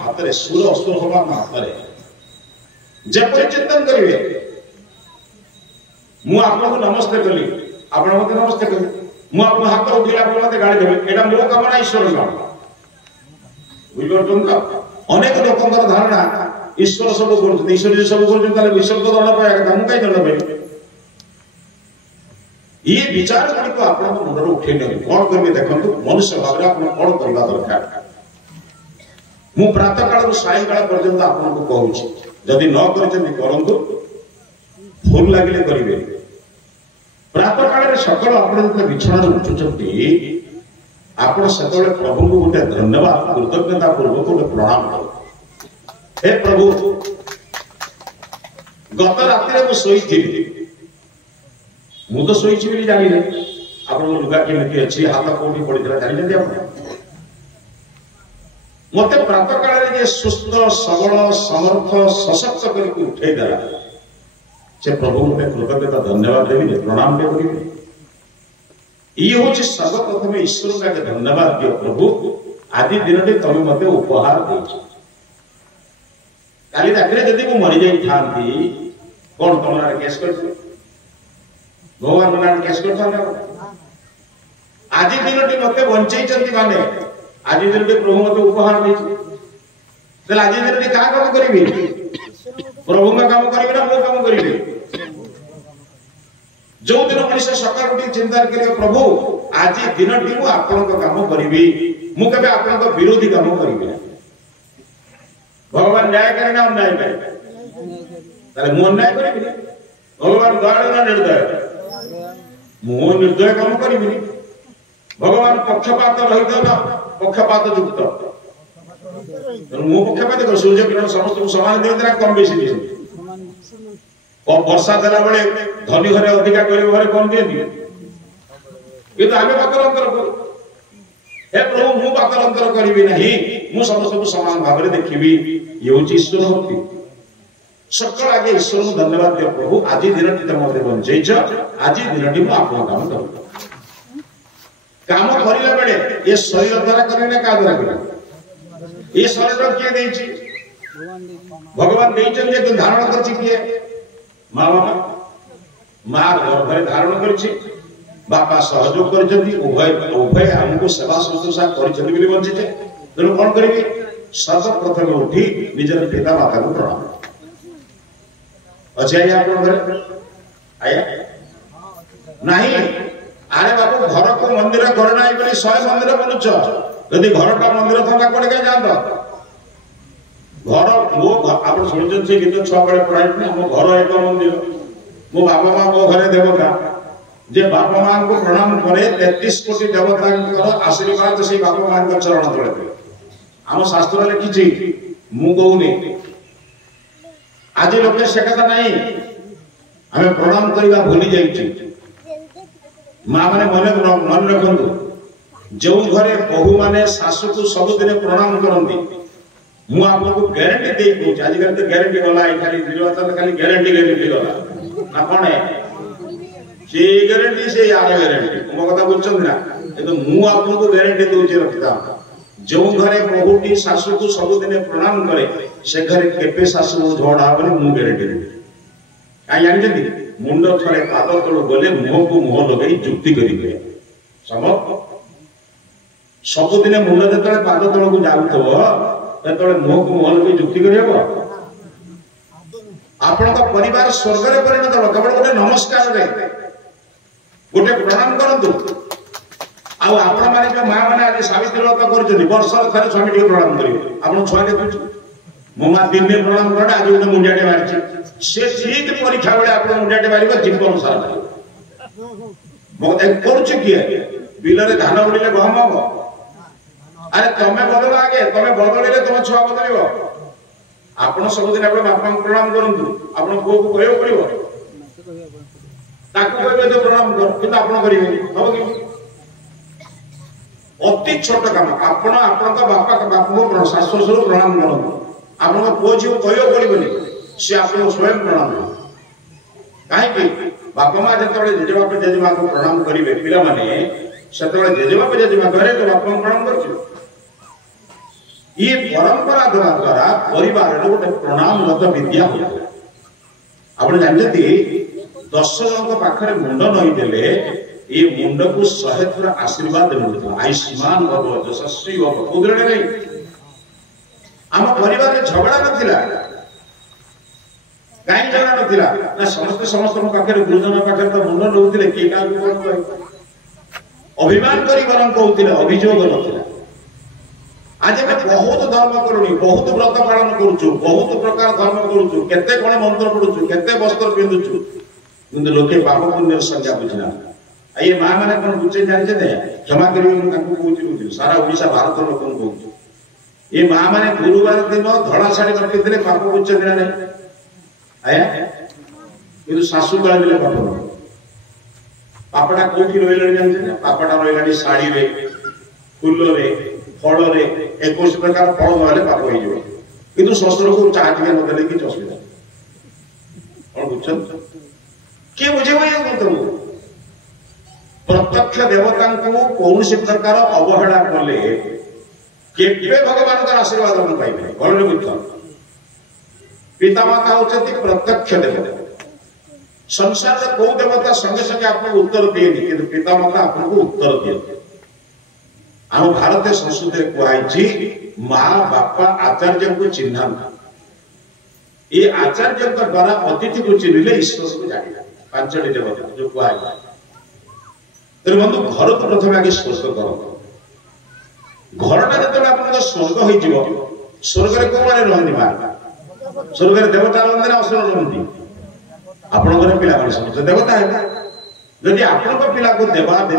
हाथ में सुर असुर हम आम हाथ में जपरी चिंतन करेंगे मु आपको नमस्ते कली आप नमस्ते कली मु आप हाथ उठे आप मत गाड़ी देवे यहाँ मो कम ना ईश्वर काम बुझे अनेक लोक धारणा ईश्वर सब कर ईश्वर सब कर ईश्वर को दंड पाया कथा मुझे कहीं दंड पाइबे ये विचार गुड़िक आप मुंडर उठे नहीं कौन करेंगे देखो मनुष्य भाव में आप कौन करवा दरकार मु प्रातः काल साय काल पर्यंत आपको कहूँ जदि न करूँ भूल लगे करेंगे प्रातः काल सकाल आप बिछण उठुंट आप प्रभु को गोटे धन्यवाद कृतज्ञता पूर्वक गोटे प्रणाम करो हे प्रभु गत राति मुझे मु तो शोची बोली जानी आप लुगा केमी अच्छी हाथ कौटी पड़ा जानते मत प्रातः काल सुस्थ सबल समर्थ सशक्त करके उठेदेला से प्रभु गोटे कृतज्ञता धन्यवाद देवी प्रणाम टे करेंगे ये हूँ सर्वप्रथम ईश्वर का धन्यवाद दियो प्रभु आज दिन तुम मत उपहार दे काली रात जदि मु मरी जा कौन तुम ना केस कर भगवान ना केस कर आज दिन मत बंचई माने आज दिन प्रभु मत उपहार दे आज दिन क्या काम करी प्रभु का काम करी ना मो काम करी जो दिन मनुष्य सकाल उठी चिंता करेगा प्रभु आज दिन टी आपण काम करी मुझे आपण विरोधी काम करी भगवान न्याय करे ना अन्याय करे मु अन्याय करी भगवान दयालु ना निर्दय मु निर्दय काम करी भगवान पक्षपात रहित ना पक्षपात युक्त मु पक्षपात कर सूर्य किरण समस्त समान दिखते ना कम बेसी दिए और वर्षा देला बेले धनी घरे अधिका गरीब घरे कौन दिए ये तो आगे पातरंतर करू हे प्रभु मु पातरंतर करी नहीं मु समस्त को समान भाव में देखी ये हूँ ईश्वर भक्ति सकल आगे ईश्वर को धन्यवाद दियो प्रभु आज दिन टी तुम बंचेच आज दिन टी आप काम कर काम करला बेले ये शरीर द्वारा करें क्या द्वारा करें ये शरीर किए देछि भगवान देइछन धारण करछि किए माँ बाबा माँ गर्भरे धारण कर बापा सहयोग कर उभय उभय आमको सेवा शुश्रूषा कर बंचे तेणु कौन करेंगे सर्वप्रथम उठी निजर पिता माता को प्रणाम अच्छे आया आप आया नहीं अरे बाबू घर को मंदिर करना 100 मंदिर बनुच यदि घर का मंदिर था कड़े क्या जानता घर मो आप शुणी गीत छुआ बेले पढ़ाई मो घर एक मंदिर मो बापा माँ मो घरे देवता जे बापा माँ को प्रणाम करे 33 कोटी देवता आशीर्वाद से बापा माँ को चरण तले आम शास्त्र लिखी मु कहूनी आज लोके से कथा नहीं आम प्रणाम करवा भूली जाइए माँ मैंने मन रखु जो घरे बहु माने शाशु को सबुदिन प्रणाम करती मु आपको ग्यारंटी दे कहूँ आजिकल तो ग्यारंटी गला खाली निर्वाचन खाली ग्यारंटी गला ना कौन है से ग्यारंटी से यार ग्यारंटी मो कथा बुझुं ना तो मु आपको ग्यारंटी दूचे रखिता जो घरे बहुटी शाशु को सबुदिन प्रणाम करे से घरे केपे शाशु झगड़ा हेनी मु ग्यारंटी देवी कहीं जानते मुंड थरे पाद तल गले मुह को मुह लगे जुक्ति करेंगे सब सबुदिन मुंड जो पाद तल को जाऊे मुह को मुह लगे जुक्ति कर आपण परिवार स्वर्ग में परिणत हो केवल गोटे नमस्कार गोटे प्रणाम करूँ आपण माने माँ मैंने आज सावित्री व्रत कर वर्षर थे स्वामी टी प्रणाम करेंगे आप छुआ देखुच मो माँ 3 दिन प्रणाम कर आज गोटे मुंडियाटे मारी से ठीक परीक्षा बेले आप मुंडियाटे मार जीवन सारा किए बिल धान बुड़े गहम हम अरे तमें बदल आगे तमें बदल तुम छुआ बदल आप सबुदिन आप बापा प्रणाम करूँ आप पुओ को कह पड़ो कहे प्रणाम कर आप हम कि अति छोट काम आपण बापा बापू शाशु शशुर प्रणाम करूँ आप पुओ झील कह पड़ोनी सी आप स्वयं प्रणाम कहीं बापा माँ जो जेजेबाप जेजेमा को प्रणाम करेंगे पिला माने से जेजेबाप जेजेमा घरे तो बापा प्रणाम कर ये परंपरा द्वारा परिवार गोटे प्रणामगत विद्या होता आप जानते 10 जन पाखे मुंड नई देले ये मुंड को 100 थर आशीर्वाद मिलता आयुष्मान भव यशस्वी भव कुदरत नहीं आम परिवार झगड़ा नथिला कहीं झगड़ा नथिला ना समस्त समस्त पाखे गुरुजन पाखे तो मुंड नौथिले के का अभिमान करी बरं कहते अभियोग नथिला आज मैं बहुत धर्म करूनी बहुत व्रत पालन करूछु बहुत प्रकार धर्म करूछु केते कोन मंत्र पढुछु केते वस्त्र पिंधुछु किंतु लोके पाप पुण्य संज्ञा बुझना आ ये मां माने कोन बुझे जानि जे क्षमा करियो हम ताको कहूछु सारा ओडिसा भारत लोक को कहूछु ये मां माने गुरुवार दिन धड़ा साड़ी कर पिंधले पाप बुझे दिना नै आया किंतु सासु काल दिले पाप पापटा कोठी रोइले जानि पापटा रोइलाडी साड़ी रे फूल रे फल रे 21 प्रकार फल नहले पाप हो जिवो किंतु शस्त्र को चाटिया न देले कि असुविधा और बुझछन के बुझेबो ये तुम प्रत्यक्ष देवता को कौन प्रकार अवहेला कले केबे भगवान का आशीर्वाद न पाइबे भले बुझ पितामाता होचती प्रत्यक्ष देवता संसार में को देवता संगे संगे आपको उत्तर दिएनि किंतु पितामाता आपको उत्तर दिए आम भारतीय संस्कृति कहुई माँ बापा आचार्य को चिन्ह ये आचार्य द्वारा अतिथि को चिन्हले ईश्वर को जाना 5टी देवता जो कहुई तेरे बंधु घर को प्रथम आगे स्पर्श कर घरटा जो आप स्वर्ग हो स्वर्ग में कौ मैंने रुहति माँ स्वर्ग में देवता रुहति ना असुर रुहति आपण पिला समस्त देवता है जदि आपण पिला को देवा